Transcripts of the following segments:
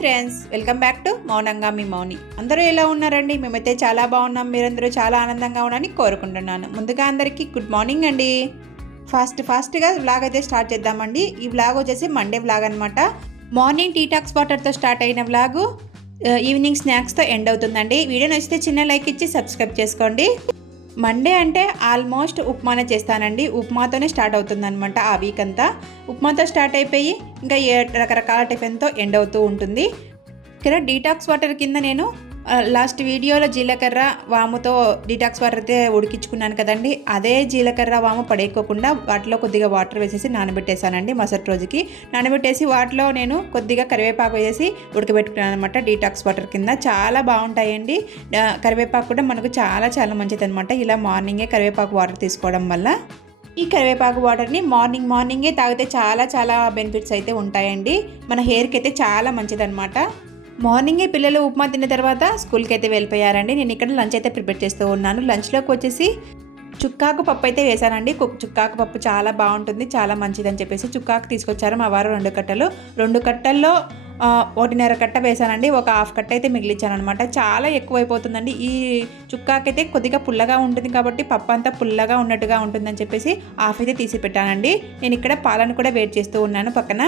Friends, welcome back to మౌనంగా మీ మౌని. అందరూ ఎలా ఉన్నారండి? మేమైతే చాలా బాగున్నాం. మీరందరూ చాలా ఆనందంగా ఉన్నారని కోరుకుంటున్నాను. ముందుగా అందరికీ గుడ్ మార్నింగ్ అండి. ఫాస్ట్గా వ్లాగ్ అయితే స్టార్ట్ చేద్దామండి. ఈ వ్లాగ్ వచ్చేసి మండే వ్లాగ్ అనమాట. మార్నింగ్ టీటాక్స్ వాటర్తో స్టార్ట్ అయిన వ్లాగు ఈవినింగ్ స్నాక్స్తో ఎండ్ అవుతుందండి. వీడియో నచ్చితే చిన్న లైక్ ఇచ్చి సబ్స్క్రైబ్ చేసుకోండి. మండే అంటే ఆల్మోస్ట్ ఉప్మానే చేస్తానండి. ఉప్మాతోనే స్టార్ట్ అవుతుందన్నమాట. ఆ వీక్ అంతా ఉప్మాతో స్టార్ట్ అయిపోయి ఇంకా రకరకాల టిఫిన్తో ఎండ్ అవుతూ ఉంటుంది. ఇక్కడ డీటాక్స్ వాటర్ కింద నేను లాస్ట్ వీడియోలో జీలకర్ర వాముతో డీటాక్స్ వాటర్ అయితే ఉడికించుకున్నాను కదండి. అదే జీలకర్ర వాము పడేయకోకుండా వాటిలో కొద్దిగా వాటర్ వేసేసి నానబెట్టేసానండి. మరుసటి రోజుకి నానబెట్టేసి వాటిలో నేను కొద్దిగా కరివేపాకు వేసి ఉడకబెట్టుకున్నాను అనమాట. డీటాక్స్ వాటర్ కింద చాలా బాగుంటాయండి. కరివేపాకు కూడా మనకు చాలా చాలా మంచిది అనమాట. ఇలా మార్నింగే కరివేపాకు వాటర్ తీసుకోవడం వల్ల ఈ కరివేపాకు వాటర్ని మార్నింగే తాగితే చాలా చాలా బెనిఫిట్స్ అయితే ఉంటాయండి. మన హెయిర్కి అయితే చాలా మంచిదన్నమాట. మార్నింగే పిల్లలు ఉప్మా తిన్న తర్వాత స్కూల్కి అయితే వెళ్ళిపోయారండి. నేను ఇక్కడ లంచ్ అయితే ప్రిపేర్ చేస్తూ ఉన్నాను. లంచ్లోకి వచ్చేసి చుక్కాకు పప్పు అయితే వేసానండి. చుక్కాకు పప్పు చాలా బాగుంటుంది, చాలా మంచిదని చెప్పేసి చుక్కాకు తీసుకొచ్చారు మా వారు. 2 కట్టల్లో 1.5 కట్ట వేసానండి. ఒక హాఫ్ కట్ట అయితే మిగిలిచ్చాను అనమాట. చాలా ఎక్కువైపోతుందండి. ఈ చుక్కాకైతే కొద్దిగా పుల్లగా ఉంటుంది కాబట్టి పప్పు అంతా పుల్లగా ఉన్నట్టుగా ఉంటుందని చెప్పేసి హాఫ్ అయితే తీసి పెట్టానండి. నేను ఇక్కడ పాలను కూడా వేడి చేస్తూ ఉన్నాను పక్కన.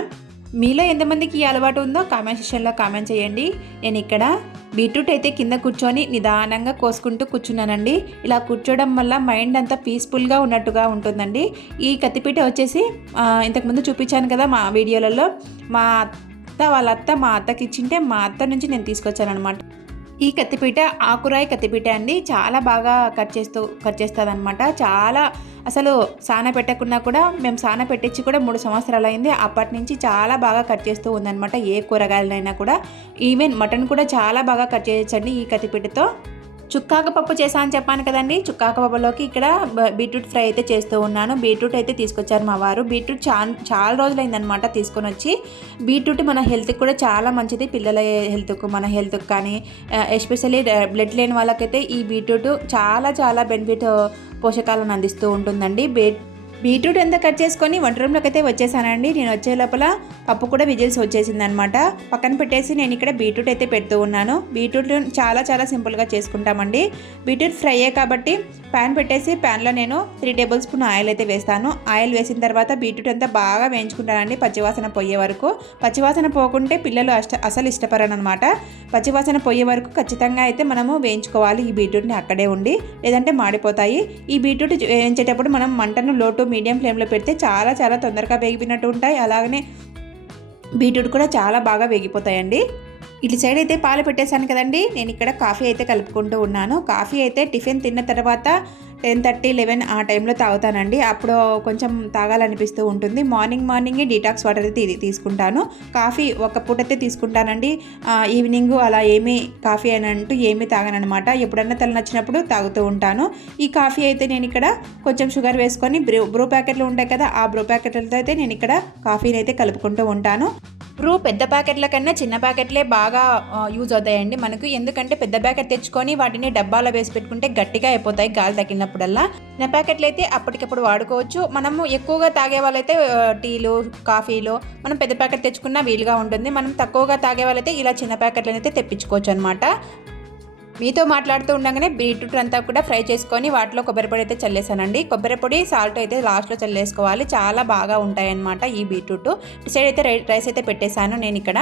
మీలో ఎంతమందికి ఈ అలవాటు ఉందో కామెంట్ సెక్షన్లో కామెంట్ చేయండి. నేను ఇక్కడ బీట్రూట్ అయితే కింద కూర్చొని నిదానంగా కోసుకుంటూ కూర్చున్నానండి. ఇలా కూర్చోవడం వల్ల మైండ్ అంతా పీస్ఫుల్గా ఉన్నట్టుగా ఉంటుందండి. ఈ కత్తిపీట వచ్చేసి ఇంతకుముందు చూపించాను కదా మా వీడియోలలో. వాళ్ళ అత్త మా అత్తకి ఇచ్చింటే మా అత్త నుంచి నేను తీసుకొచ్చాను అనమాట. ఈ కత్తిపీట ఆకురాయి కత్తిపీట అండి. చాలా బాగా కట్ చేస్తుంది అనమాట. చాలా అసలు సాన పెట్టకుండా కూడా మేము సాన పెట్టించి కూడా 3 సంవత్సరాలు అయింది. అప్పటి నుంచి చాలా బాగా కట్ చేస్తూ ఉందన్నమాట. ఏ కూరగాయలైనా కూడా, ఈవెన్ మటన్ కూడా చాలా బాగా కట్ చేయొచ్చండి ఈ కత్తిపీటతో. చుక్కాకు పప్పు చేసా అని చెప్పాను కదండి. చుక్కాకు పప్పులోకి ఇక్కడ బీట్రూట్ ఫ్రై అయితే చేస్తూ ఉన్నాను. బీట్రూట్ అయితే తీసుకొచ్చారు మా వారు. బీట్రూట్ చాలా రోజులైందనమాట తీసుకొని వచ్చి. బీట్రూట్ మన హెల్త్కి కూడా చాలా మంచిది. పిల్లల హెల్త్కు, మన హెల్త్కి కానీ, ఎస్పెషల్లీ బ్లడ్ లేని వాళ్ళకైతే ఈ బీట్రూట్ చాలా చాలా బెనిఫిట్ పోషకాలను అందిస్తూ ఉంటుందండి. బీట్రూట్ ఎంత కట్ చేసుకొని వంట రూమ్లోకి అయితే వచ్చేసానండి. నేను వచ్చే లోపల పప్పు కూడా విజిల్స్ వచ్చేసింది అనమాట. పక్కన పెట్టేసి నేను ఇక్కడ బీట్రూట్ అయితే పెడుతూ ఉన్నాను. బీట్రూట్ చాలా చాలా సింపుల్గా చేసుకుంటామండి. బీట్రూట్ ఫ్రైయే కాబట్టి ప్యాన్ పెట్టేసి ప్యాన్లో నేను 3 టేబుల్ స్పూన్ ఆయిల్ అయితే వేస్తాను. ఆయిల్ వేసిన తర్వాత బీట్రూట్ అంతా బాగా వేయించుకుంటానండి పచ్చివాసన పోయే వరకు. పచ్చివాసన పోకుంటే పిల్లలు అసలు ఇష్టపడరు అనమాట. పచ్చివాసన పోయే వరకు ఖచ్చితంగా అయితే మనము వేయించుకోవాలి ఈ బీట్రూట్ని అక్కడే ఉండి, లేదంటే మాడిపోతాయి. ఈ బీట్రూట్ వేయించేటప్పుడు మనం మంటను లో టు మీడియం ఫ్లేమ్లో పెడితే చాలా చాలా తొందరగా వేగిపోయినట్టు ఉంటాయి. అలాగనే బీట్రూట్ కూడా చాలా బాగా వేగిపోతాయండి. ఇటు సైడ్ అయితే పాలు పెట్టేశాను కదండి. నేను ఇక్కడ కాఫీ అయితే కలుపుకుంటూ ఉన్నాను. కాఫీ అయితే టిఫిన్ తిన్న తర్వాత 10:30, 11 ఆ టైంలో తాగుతానండి. అప్పుడు కొంచెం తాగాలనిపిస్తూ ఉంటుంది. మార్నింగే డీటాక్స్ వాటర్ అయితే తీసుకుంటాను. కాఫీ ఒక పూట అయితే తీసుకుంటానండి. ఈవినింగ్ అలా కాఫీ అని అంటూ ఏమీ తాగనమాట. ఎప్పుడన్నా తల నచ్చినప్పుడు తాగుతూ ఉంటాను. ఈ కాఫీ అయితే నేను ఇక్కడ కొంచెం షుగర్ వేసుకొని బ్రూ ప్యాకెట్లు ఉంటాయి కదా, ఆ బ్రూ ప్యాకెట్లతో అయితే నేను ఇక్కడ కాఫీని అయితే కలుపుకుంటూ ఉంటాను. బ్రూ పెద్ద ప్యాకెట్ల కన్నా చిన్న ప్యాకెట్లే బాగా యూజ్ అవుతాయండి మనకు. ఎందుకంటే పెద్ద ప్యాకెట్ తెచ్చుకొని వాటిని డబ్బాలో వేసి పెట్టుకుంటే గట్టిగా అయిపోతాయి గాలి తగిలినప్పుడల్లా. చిన్న ప్యాకెట్లు అయితే అప్పటికప్పుడు వాడుకోవచ్చు. మనము ఎక్కువగా తాగే వాళ్ళైతే టీలు, కాఫీలు మనం పెద్ద ప్యాకెట్ తెచ్చుకున్నా వీలుగా ఉంటుంది. మనం తక్కువగా తాగే వాళ్ళైతే ఇలా చిన్న ప్యాకెట్లను అయితే తెప్పించుకోవచ్చు అనమాట. మీతో మాట్లాడుతూ ఉండగానే బీట్రూట్ అంతా కూడా ఫ్రై చేసుకొని వాటిలో కొబ్బరి పొడి అయితే చల్లేసానండి. కొబ్బరి పొడి, సాల్ట్ అయితే లాస్ట్లో చల్లేసుకోవాలి. చాలా బాగా ఉంటాయన్నమాట ఈ బీట్రూట్. ఇటు సైడ్ అయితే రైస్ అయితే పెట్టేశాను నేను ఇక్కడ.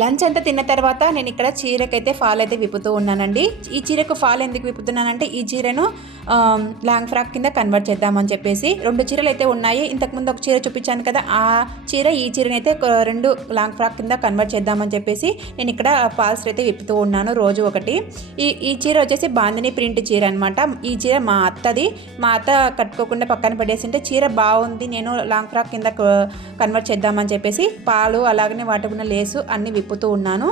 లంచ్ అంతా తిన్న తర్వాత నేను ఇక్కడ చీరకైతే ఫాల్ అయితే విప్పుతూ ఉన్నానండి. ఈ చీరకు ఫాల్ ఎందుకు విప్పుతున్నానంటే ఈ చీరను లాంగ్ ఫ్రాక్ కింద కన్వర్ట్ చేద్దామని చెప్పేసి 2 చీరలు అయితే ఉన్నాయి. ఇంతకుముందు ఒక చీర చూపించాను కదా, ఈ చీరని అయితే 2 లాంగ్ ఫ్రాక్ కింద కన్వర్ట్ చేద్దామని చెప్పేసి నేను ఇక్కడ ఫాల్స్ అయితే విప్పుతూ ఉన్నాను రోజు ఒకటి. ఈ చీర వచ్చేసి బాందిని ప్రింట్ చీర అనమాట. ఈ చీర మా అత్త కట్టుకోకుండా పక్కన పడేసింటే చీర బాగుంది, నేను లాంగ్ ఫ్రాక్ కింద కన్వర్ట్ చేద్దామని చెప్పేసి పాలు అలాగనే వాటి ఉన్న లేసు అన్ని విప్పుతూ ఉన్నాను.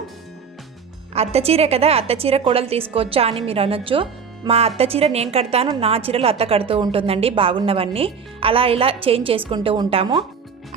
అత్త చీర కదా, అత్త చీర కోడలు తీసుకోవచ్చా అని మీరు అనొచ్చు. మా అత్త చీర నేను కడతాను, నా చీరలు అత్త కడుతూ ఉంటుందండి బాగున్నవన్నీ. ఇలా చేంజ్ చేసుకుంటూ ఉంటాము.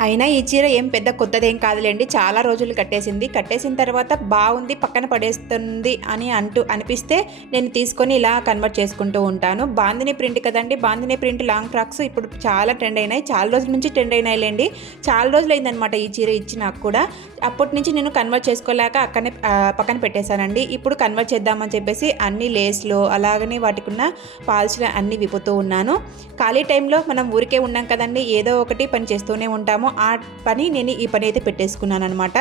అయినా ఈ చీర ఏం పెద్ద కొత్తదేం కాదులేండి, చాలా రోజులు కట్టేసిన తర్వాత బాగుంది, పక్కన పడేస్తుంది అని అనిపిస్తే నేను తీసుకొని ఇలా కన్వర్ట్ చేసుకుంటూ ఉంటాను. బాందిని ప్రింట్ కదండి, బాందిని ప్రింట్ లాంగ్ ఫ్రాక్స్ ఇప్పుడు చాలా ట్రెండ్ అయినాయి, చాలా రోజుల నుంచి ట్రెండ్ అయినాయిలేండి. చాలా రోజులు అయిందనమాట ఈ చీర ఇచ్చి నాకు కూడా. అప్పటి నుంచి నేను కన్వర్ట్ చేసుకోలేక అక్కడనే పక్కన పెట్టేశానండి. ఇప్పుడు కన్వర్ట్ చేద్దామని చెప్పేసి అన్ని లేస్లు అలాగనే వాటికి ఉన్న పాల్స్లు అన్నీ విప్పుతూ ఉన్నాను. ఖాళీ టైంలో మనం ఊరికే ఉన్నాం కదండి, ఏదో ఒకటి పని చేస్తూనే ఉంటాము. ఆ పని నేను ఈ పని అయితే పెట్టేసుకున్నాను అనమాట.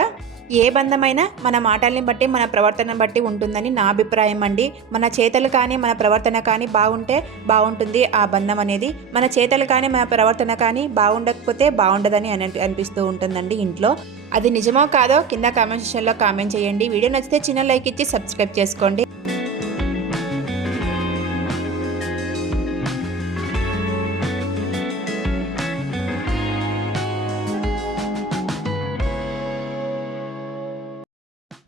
ఏ బంధమైనా మన మాటల్ని బట్టి మన ప్రవర్తన బట్టి ఉంటుందని నా అభిప్రాయం అండి. మన చేతలు కానీ మన ప్రవర్తన కానీ బాగుంటే బాగుంటుంది ఆ బంధం అనేది. మన చేతలు కానీ మన ప్రవర్తన కానీ బాగుండకపోతే బాగుండదని అనిపిస్తూ ఉంటుందండి ఇంట్లో. అది నిజమో కాదో కింద కామెంట్ సెక్షన్లో కామెంట్ చేయండి. వీడియో నచ్చితే చిన్న లైక్ ఇచ్చి సబ్స్క్రైబ్ చేసుకోండి.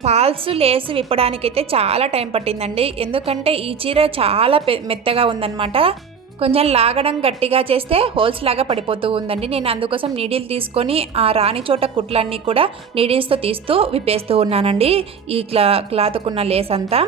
ఫాల్స్ లేస్ విప్పడానికైతే చాలా టైం పట్టిందండి. ఎందుకంటే ఈ చీర చాలా మెత్తగా ఉందన్నమాట. కొంచెం లాగడం గట్టిగా చేస్తే హోల్స్ లాగా పడిపోతూ ఉందండి. నేను అందుకోసం నీడిల్ తీసుకొని ఆ రాని చోట కుట్లన్నీ కూడా నీడిల్స్తో తీస్తూ విప్పేస్తూ ఉన్నానండి ఈ క్లాత్కున్న లేస్ అంతా.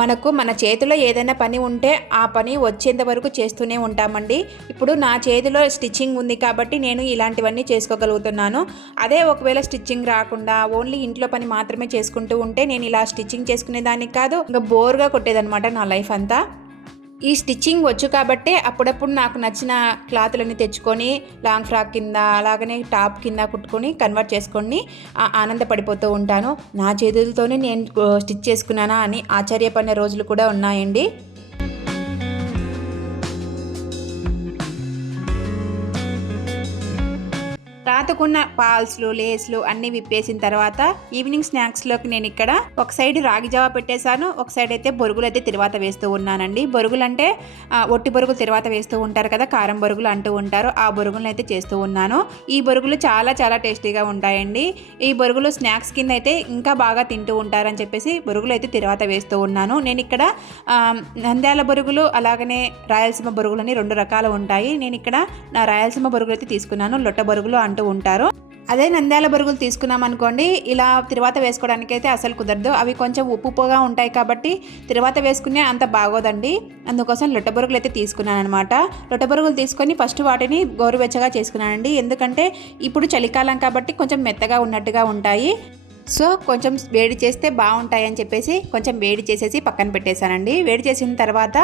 మనకు మన చేతిలో ఏదైనా పని ఉంటే ఆ పని వచ్చేంత వరకు చేస్తూనే ఉంటామండి. ఇప్పుడు నా చేతిలో స్టిచ్చింగ్ ఉంది కాబట్టి నేను ఇలాంటివన్నీ చేసుకోగలుగుతున్నాను. అదే ఒకవేళ స్టిచ్చింగ్ రాకుండా ఓన్లీ ఇంట్లో పని మాత్రమే చేసుకుంటూ ఉంటే నేను ఇలా స్టిచ్చింగ్ చేసుకునేదానికి కాదు, ఇంకా బోర్గా కొట్టేదనమాట నా లైఫ్ అంతా. ఈ స్టిచ్చింగ్ వచ్చు కాబట్టే అప్పుడప్పుడు నాకు నచ్చిన క్లాతులన్నీ తెచ్చుకొని లాంగ్ ఫ్రాక్ కింద అలాగనే టాప్ కింద కుట్టుకొని కన్వర్ట్ చేసుకొని ఆనందపడిపోతూ ఉంటాను. నా చేతులతోనే నేను స్టిచ్ చేసుకున్నానా అని ఆశ్చర్యపడిన రోజులు కూడా ఉన్నాయండి. రాతకున్న పాల్స్లు లేస్లు అన్నీ విప్పేసిన తర్వాత ఈవినింగ్ స్నాక్స్లోకి నేను ఇక్కడ ఒక సైడ్ రాగి జావా పెట్టేశాను, ఒక సైడ్ అయితే బొరుగులు అయితే తిరువాత వేస్తూ ఉన్నానండి. బొరుగులు అంటే ఒట్టి బొరుగులు తిరువాత వేస్తూ ఉంటారు కదా, కారం బొరుగులు అంటూ ఉంటారు, ఆ బొరుగులను అయితే చేస్తూ ఉన్నాను. ఈ బొరుగులు చాలా చాలా టేస్టీగా ఉంటాయండి. ఈ బొరుగులు స్నాక్స్ కింద అయితే ఇంకా బాగా తింటూ ఉంటారని చెప్పేసి బొరుగులు అయితే తిరువాత వేస్తూ ఉన్నాను. నేను ఇక్కడ నంద్యాల బొరుగులు అలాగనే రాయలసీమ బొరుగులు అని 2 రకాలు ఉంటాయి. నేను ఇక్కడ నా రాయలసీమ బొరుగులు అయితే తీసుకున్నాను, లొట్ట బొరుగులు అంటూ ఉంటారు. అదే నంద్యాల బొరుగులు తీసుకున్నాం అనుకోండి, ఇలా తిరువాత వేసుకోవడానికి అయితే అసలు కుదరదు. అవి కొంచెం ఉప్పుగా ఉంటాయి కాబట్టి తిరువాత వేసుకునే అంత బాగోదండి. అందుకోసం లొట్ట బొరుగులు అయితే తీసుకున్నాను అనమాట. లొట్ట బొరుగులు తీసుకొని ఫస్ట్ వాటిని గోరువెచ్చగా చేసుకున్నానండి. ఎందుకంటే ఇప్పుడు చలికాలం కాబట్టి కొంచెం మెత్తగా ఉన్నట్టుగా ఉంటాయి. సో కొంచెం వేడి చేస్తే బాగుంటాయి అని చెప్పేసి కొంచెం వేడి చేసేసి పక్కన పెట్టేశానండి. వేడి చేసిన తర్వాత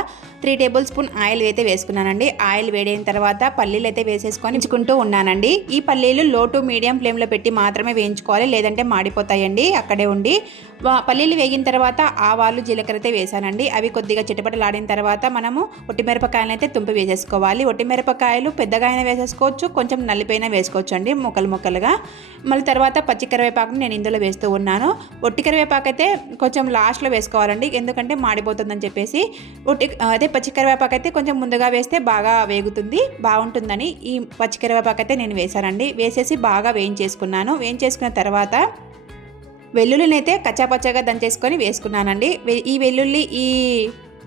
3 టేబుల్ స్పూన్ ఆయిల్ అయితే వేసుకున్నానండి. ఆయిల్ వేడైన తర్వాత పల్లీలు అయితే వేసేసుకొని ఉంచుకుంటూ ఉన్నానండి. ఈ పల్లీలు లో టు మీడియం ఫ్లేమ్లో పెట్టి మాత్రమే వేయించుకోవాలి, లేదంటే మాడిపోతాయండి అక్కడే ఉండి. పల్లీలు వేగిన తర్వాత ఆవాలు జీలకర్ర అయితే వేసానండి. అవి కొద్దిగా చిటపటలాడిన తర్వాత మనము ఒట్టిమిరపకాయలను అయితే తుంపి వేసేసుకోవాలి. ఒట్టిమిరపకాయలు పెద్దగా అయినా వేసేసుకోవచ్చు, కొంచెం నలిపైనా వేసుకోవచ్చు అండి ముక్కలుగా. మళ్ళీ తర్వాత పచ్చికరివేపాకుని నేను ఇందులో వేస్తూ ఉన్నాను. ఒట్టి కరివేపాకు అయితే కొంచెం లాస్ట్లో వేసుకోవాలండి, ఎందుకంటే మాడిపోతుందని చెప్పేసి. అదే పచ్చికరివేపాకు అయితే కొంచెం ముందుగా వేస్తే బాగా వేగుతుంది, బాగుంటుందని ఈ పచ్చికరివేపాకు అయితే నేను వేసానండి. వేసేసి బాగా వేయించేసుకున్నాను. వేయించేసుకున్న తర్వాత వెల్లుల్లిని అయితే కచ్చాపచ్చాగా దంచేసుకొని వేసుకున్నానండి. ఈ వెల్లుల్లి ఈ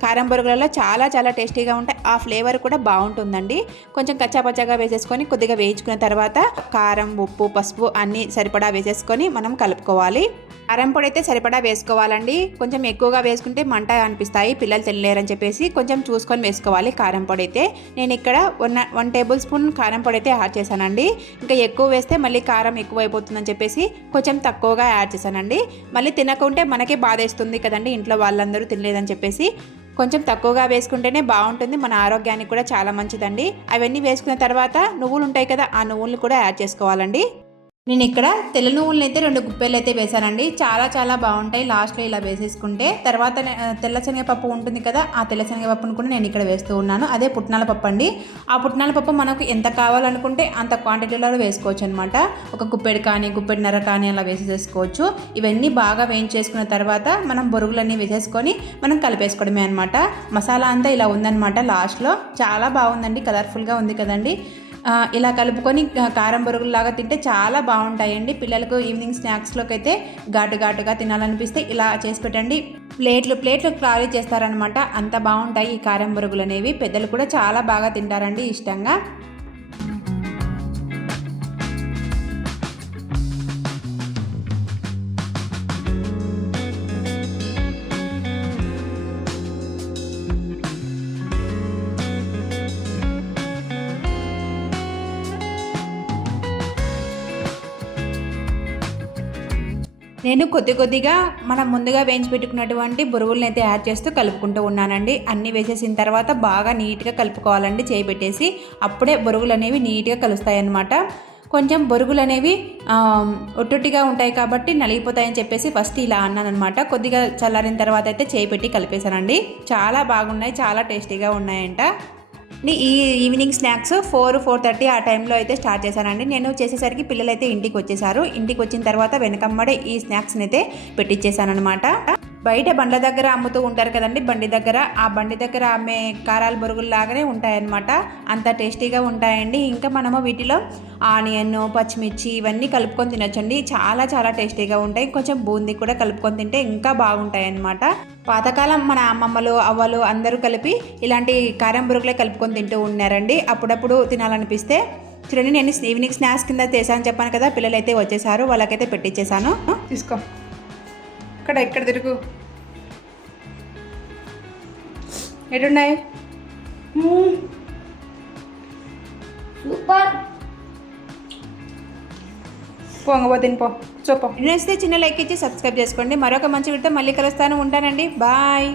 కారం బొరుగులలో చాలా చాలా టేస్టీగా ఉంటాయి, ఆ ఫ్లేవర్ కూడా బాగుంటుందండి. కొంచెం కచ్చాపచ్చాగా వేసేసుకొని కొద్దిగా వేయించుకున్న తర్వాత కారం ఉప్పు పసుపు అన్నీ సరిపడా వేసేసుకొని మనం కలుపుకోవాలి. కారం పొడి అయితే సరిపడా వేసుకోవాలండి. కొంచెం ఎక్కువగా వేసుకుంటే మంట అనిపిస్తాయి, పిల్లలు తినలేరని చెప్పేసి కొంచెం చూసుకొని వేసుకోవాలి. కారం పొడి అయితే నేను ఇక్కడ 1 టేబుల్ స్పూన్ కారం పొడి అయితే యాడ్ చేశానండి. ఇంకా ఎక్కువ వేస్తే మళ్ళీ కారం ఎక్కువ అయిపోతుందని చెప్పేసి కొంచెం తక్కువగా యాడ్ చేశానండి. మళ్ళీ తినకుంటే మనకే బాధేస్తుంది కదండి, ఇంట్లో వాళ్ళందరూ తినలేదని చెప్పేసి కొంచెం తక్కువగా వేసుకుంటేనే బాగుంటుంది, మన ఆరోగ్యానికి కూడా చాలా మంచిదండి. అవన్నీ వేసుకున్న తర్వాత నువ్వులు ఉంటాయి కదా, ఆ నువ్వులు కూడా యాడ్ చేసుకోవాలండి. నేను ఇక్కడ తెల్ల నువ్వులను అయితే 2 గుప్పెలు అయితే వేసానండి. చాలా చాలా బాగుంటాయి లాస్ట్లో ఇలా వేసేసుకుంటే. తర్వాత తెల్ల శనగపప్పు ఉంటుంది కదా, ఆ తెల్ల శనగపప్పును కూడా నేను ఇక్కడ వేస్తూ ఉన్నాను. అదే పుట్నాల పప్పు అండి. ఆ పుట్నాల పప్పు మనకు ఎంత కావాలనుకుంటే అంత క్వాంటిటీలో వేసుకోవచ్చు అనమాట. ఒక గుప్పెడు కానీ గుప్పెడున్నర కానీ అలా వేసేసుకోవచ్చు. ఇవన్నీ బాగా వేయించేసుకున్న తర్వాత మనం బొరుగులన్నీ వేసేసుకొని మనం కలిపేసుకోవడమే అనమాట. మసాలా అంతా ఇలా ఉందన్నమాట లాస్ట్లో. చాలా బాగుందండి, కలర్ఫుల్గా ఉంది కదండి. ఇలా కలుపుకొని కారం బొరుగుల్లాగా తింటే చాలా బాగుంటాయండి. పిల్లలకు ఈవినింగ్ స్నాక్స్లోకి అయితే ఘాటుగా తినాలనిపిస్తే ఇలా చేసి పెట్టండి. ప్లేట్లు ఖాళీ చేస్తారనమాట, అంత బాగుంటాయి ఈ కారం బొరుగులు అనేవి. పెద్దలు కూడా చాలా బాగా తింటారండి ఇష్టంగా. నేను కొద్దిగా మనం ముందుగా వేయించి పెట్టుకున్నటువంటి బొరుగులను అయితే యాడ్ చేస్తూ కలుపుకుంటూ ఉన్నానండి. అన్నీ వేసేసిన తర్వాత బాగా నీట్గా కలుపుకోవాలండి చేయి పెట్టేసి. అప్పుడే బొరుగులు అనేవి నీట్గా కలుస్తాయి అన్నమాట. కొంచెం బొరుగులు అనేవి ఒట్టొట్టిగా ఉంటాయి కాబట్టి నలిగిపోతాయని చెప్పేసి ఫస్ట్ ఇలా అన్నానమాట. కొద్దిగా చల్లారిన తర్వాత అయితే చేయి పెట్టి కలిపేశానండి. చాలా బాగున్నాయి, చాలా టేస్టీగా ఉన్నాయంట. ఈ ఈవినింగ్ స్నాక్స్ 4-4:30 ఆ టైంలో అయితే స్టార్ట్ చేశానండి. నేను చేసేసరికి పిల్లలు అయితే ఇంటికి వచ్చేసారు. ఇంటికి వచ్చిన తర్వాత వెనకమ్మడే ఈ స్నాక్స్ని అయితే పెట్టించేసాను అనమాట. బయట బండ్ల దగ్గర అమ్ముతూ ఉంటారు కదండి, బండి దగ్గర. ఆ బండి దగ్గర అమ్మే కారాల బొరుగులు లాగానే ఉంటాయన్నమాట. అంత టేస్టీగా ఉంటాయండి. ఇంకా మనము వీటిలో ఆనియన్, పచ్చిమిర్చి ఇవన్నీ కలుపుకొని తినొచ్చండి. చాలా చాలా టేస్టీగా ఉంటాయి. కొంచెం బూందీ కూడా కలుపుకొని తింటే ఇంకా బాగుంటాయి అన్నమాట. పాతకాలం మన అమ్మమ్మలు, అవ్వలు అందరూ కలిపి ఇలాంటి కారం బొరుగులే కలుపుకొని తింటూ ఉన్నారండి. అప్పుడప్పుడు తినాలనిపిస్తే. చూడండి, నేను ఈవినింగ్ స్నాక్స్ కింద చేశాను చెప్పాను కదా, పిల్లలు అయితే వచ్చేసారు. వాళ్ళకైతే పెట్టించేసాను. తీసుకో, ఇక్కడ తిరుగు. ఎటున్నాయి? సూపర్. పోంగబో తినిపో. చూపో. నచ్చితే చిన్న లైక్ ఇచ్చి సబ్స్క్రైబ్ చేసుకోండి. మరొక మంచి వీడియోతో మళ్ళీ కలుస్తాను. ఉంటానండి. బాయ్.